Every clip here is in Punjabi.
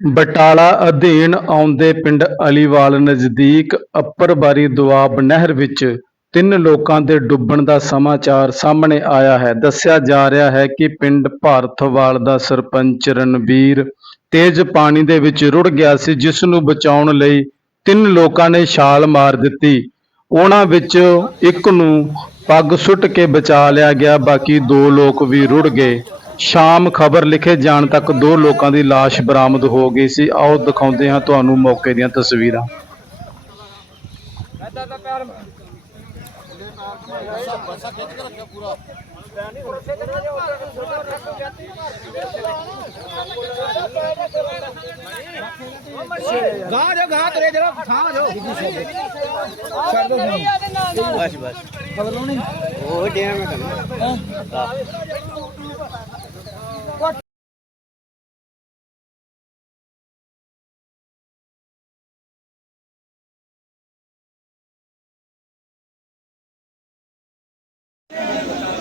ਬਟਾਲਾ ਅਧੀਨ ਆਉਂਦੇ ਪਿੰਡ ਅਲੀਵਾਲ ਨਜ਼ਦੀਕ ਅੱਪਰ ਬਾਰੀ ਦੁਆਬ ਨਹਿਰ ਵਿੱਚ ਤਿੰਨ ਲੋਕਾਂ ਦੇ ਡੁੱਬਣ ਦਾ ਸਮਾਚਾਰ ਸਾਹਮਣੇ ਆਇਆ ਹੈ। ਦੱਸਿਆ ਜਾ ਰਿਹਾ ਹੈ ਕਿ ਪਿੰਡ ਭਾਰਥਵਾਲ ਦਾ ਸਰਪੰਚ ਰਣਬੀਰ ਤੇਜ਼ ਪਾਣੀ ਦੇ ਵਿੱਚ ਰੁੜ ਗਿਆ ਸੀ, ਜਿਸ ਨੂੰ ਬਚਾਉਣ ਲਈ ਤਿੰਨ ਲੋਕਾਂ ਨੇ ਛਾਲ ਮਾਰ ਦਿੱਤੀ। ਉਹਨਾਂ ਵਿੱਚ ਇੱਕ ਨੂੰ ਪੱਗ ਸੁੱਟ ਕੇ ਬਚਾ ਲਿਆ ਗਿਆ, ਬਾਕੀ ਦੋ ਲੋਕ ਵੀ ਰੁੜ ਗਏ। ਸ਼ਾਮ ਖਬਰ ਲਿਖੇ ਜਾਣ ਤੱਕ ਦੋ ਲੋਕਾਂ ਦੀ ਲਾਸ਼ ਬਰਾਮਦ ਹੋ ਗਈ ਸੀ। ਆਓ ਦਿਖਾਉਂਦੇ ਹਾਂ ਤੁਹਾਨੂੰ ਮੌਕੇ ਦੀਆਂ ਤਸਵੀਰਾਂ। ਗਾਂ ਜੋ ਗਾਂ ਤੁਰੇ ਜਰਾ ਥਾਂ ਜੋ ਛੱਡ ਦੋ ਬਸ ਬਸ। ਖਬਰ ਲਾਉਣੀ ਉਹ ਡਿਆ ਮੈਂ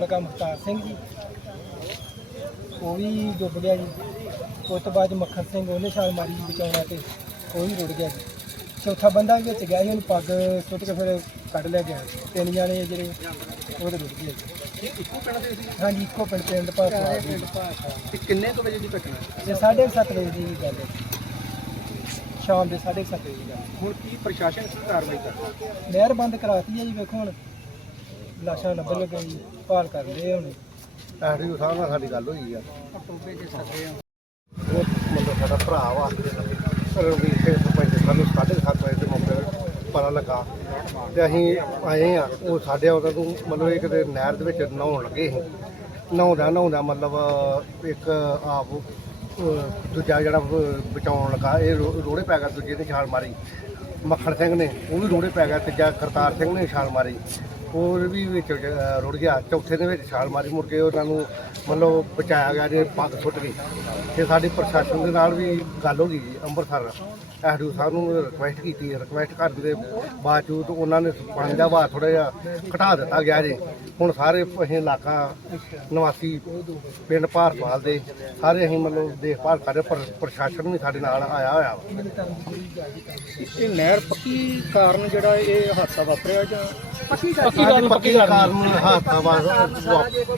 ਲਗਾ ਮੁਖਤਾਰ ਸਿੰਘ ਜੀ। ਉਹ ਵੀ ਡੁੱਬ ਗਿਆ ਜੀ। ਉਸ ਤੋਂ ਬਾਅਦ ਮੱਖਣ ਸਿੰਘ ਉਹਨੇ ਛਾਲ ਮਾਰੀ ਬਚਾਉਣਾ ਤੇ ਉਹ ਵੀ ਰੁੜ ਗਿਆ ਜੀ। ਚੌਥਾ ਬੰਦਾ ਵਿੱਚ ਗਿਆ ਸੀ ਉਹਨੂੰ ਪੱਗ ਸੁੱਟ ਕੇ ਫਿਰ ਕੱਢ ਲਿਆ ਗਿਆ। ਤਿੰਨ ਜਾਣੇ ਜਿਹੜੇ ਉਹ ਤੇ ਰੁੜ ਗਏ ਜੀ। ਇੱਕੋ ਪਿੰਡ ਦੇ ਸੀ? ਹਾਂਜੀ ਇੱਕੋ ਪਿੰਡ ਪਿੰਡ ਭਾਸਾ ਤੇ ਕਿੰਨੇ ਕੁ ਵਜੇ ਦੀ ਘਟਨਾ? ਤੇ 7:30 ਵਜੇ ਦੀ ਗੱਲ ਹੈ। ਸ਼ਾਮ ਦੇ 7:30 ਵਜੇ ਦੀ ਗੱਲ ਹੁਣ ਕੀ ਪ੍ਰਸ਼ਾਸਨ ਕੀ ਕਾਰਵਾਈ ਕਰਦਾ ਨਹਿਰ ਬੰਦ ਕਰਾਤੀ ਹੈ ਜੀ ਵੇਖੋ ਹੁਣ। ਲਾਸ਼ਾਂ ਲੱਭਣ ਲੱਗੇ ਜੀ ਭਾਲ ਕਰ ਰਹੇ ਹੁਣ। ਐਸਡੀਓ ਸਾਹਿਬ ਨਾਲ ਸਾਡੀ ਗੱਲ ਹੋਈ ਆ। ਟੋਪੇ ਦੇ ਸੱਦੇ ਆ ਸਾਡਾ ਭਰਾ ਵਾ। ਰਣਵੀਰ ਸਿੰਘ ਸਰਪੰਚ ਸਾਨੂੰ ਸਾਢੇ ਸੱਤ ਵਜੇ ਦੇ ਮੌਕੇ ਪਤਾ ਲੱਗਾ। ਤੇ ਅਸੀਂ ਆਏ ਆ। ਉਹ ਸਾਡੇ ਉਹਨਾਂ ਨੂੰ ਮਤਲਬ ਇਹ ਕਿਤੇ ਨਹਿਰ ਦੇ ਵਿੱਚ ਨਹਾਉਣ ਲੱਗੇ ਸੀ। ਨਹਾਉਂਦਾ ਨਹਾਉਂਦਾ ਮਤਲਬ ਇੱਕ ਆਪ ਦੂਜਾ ਜਿਹੜਾ ਬਚਾਉਣ ਲੱਗਾ। ਇਹ ਰੋ- ਰੋੜੇ ਪੈ ਗਿਆ ਦੂਜੇ ਨੇ ਛਾਲ ਮਾਰੀ। ਮੱਖਣ ਸਿੰਘ ਨੇ, ਉਹ ਵੀ ਰੋੜੇ ਪੈ ਗਿਆ ਤੀਜਾ ਕਰਤਾਰ ਸਿੰਘ ਨੇ ਛਾਲ ਮਾਰੀ। ਉਹ ਵੀ ਵਿੱਚ ਅਹ, ਰੁੜ ਗਿਆ। ਚੌਥੇ ਦੇ ਵਿੱਚ ਛਾਲ ਮਾਰੀ ਮੁੜ ਕੇ ਉਹਨਾਂ ਨੂੰ ਮਤਲਬ ਬਚਾਇਆ ਗਿਆ ਜੇ ਪੱਗ ਸੁੱਟ ਗਈ ਤੇ ਸਾਡੀ ਪ੍ਰਸ਼ਾਸਨ ਦੇ ਨਾਲ ਵੀ ਗੱਲ ਹੋ ਗਈ ਜੀ ਅੰਮ੍ਰਿਤਸਰ। ਐਸਡੀਓ ਸਾਹਿਬ ਨੂੰ ਰਿਕੁਐਸਟ ਕੀਤੀ ਰਿਕੁਐਸਟ ਕਰਨ ਦੇ ਬਾਵਜੂਦ ਉਹਨਾਂ ਨੇ ਪਾਣੀ ਦਾ ਵਹਾਅ ਥੋੜਾ ਜਿਹਾ ਘਟਾ ਦਿੱਤਾ ਗਿਆ ਜੇ। ਹੁਣ ਸਾਰੇ ਅਸੀਂ ਇਲਾਕਾ ਨਿਵਾਸੀ ਪਿੰਡ ਭਾਰਤਵਾਲ ਦੇ ਸਾਰੇ ਅਸੀਂ ਮਤਲਬ ਦੇਖਭਾਲ ਕਰ ਰਹੇ ਪਰ ਪ੍ਰਸ਼ਾਸਨ ਵੀ ਸਾਡੇ ਨਾਲ ਆਇਆ ਹੋਇਆ ਵਾ। ਇਹ ਨਹਿਰ ਪੱਕੀ ਕਾਰਨ ਜਿਹੜਾ ਇਹ ਹਾਦਸਾ ਵਾਪਰਿਆ ਜਾਂ? ਪੱਕੀ ਅੱਜ ਪੱਕੀ ਕਾਰਨ ਹਾਦਸਾ ਵਾ-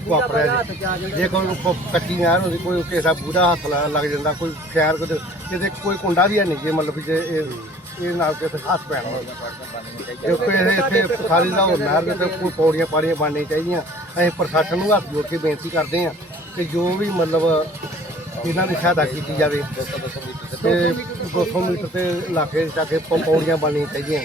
ਵਾਪਰਿਆ ਜੀ। ਜੇ ਕੋਈ ਪ- ਕੱਚੀ ਨਹਿਰ ਹੁੰਦੀ ਕੋਈ ਕਿਸੇ ਦਾ ਬੂੜਾ ਹੱਥ ਲ- ਲੱਗ ਜਾਂਦਾ ਕੋਈ ਖੈਰ ਕੋਈ ਕਿਤੇ ਕੋਈ ਕੁੰਡਾ ਵੀ ਹੈ ਨਹੀਂ ਜੇ ਮਤਲਬ ਵੀ ਜੇ ਇਹ ਇਹ ਨਾਲ ਕਿਸੇ ਹੱਥ ਪੈਣਾ ਜੇ ਕੋਈ ਇਹ ਇੱਥੇ ਸਾਰੀ ਦਾ ਹੋਰ ਨਹਿਰ ਦੇ ਉੱਤੇ ਕੋਈ ਪੌੜੀਆਂ ਪਾੜੀਆਂ ਬਣਨੀਆਂ ਚਾਹੀਦੀਆਂ। ਅਸੀਂ ਪ੍ਰਸ਼ਾਸਨ ਨੂੰ ਹੱਥ ਜੋੜ ਕੇ ਬੇਨਤੀ ਕਰਦੇ ਹਾਂ ਕਿ ਜੋ ਵੀ ਮਤਲਬ ਇਹਨਾਂ ਦੀ ਸਹਾਇਤਾ ਕੀਤੀ ਜਾਵੇ, ਤੇ 200 ਮੀਟਰ ਤੇ ਇਲਾਕੇ ਜਾ ਕੇ ਪੌੜੀਆਂ ਬਣਨੀਆਂ ਚਾਹੀਦੀਆਂ।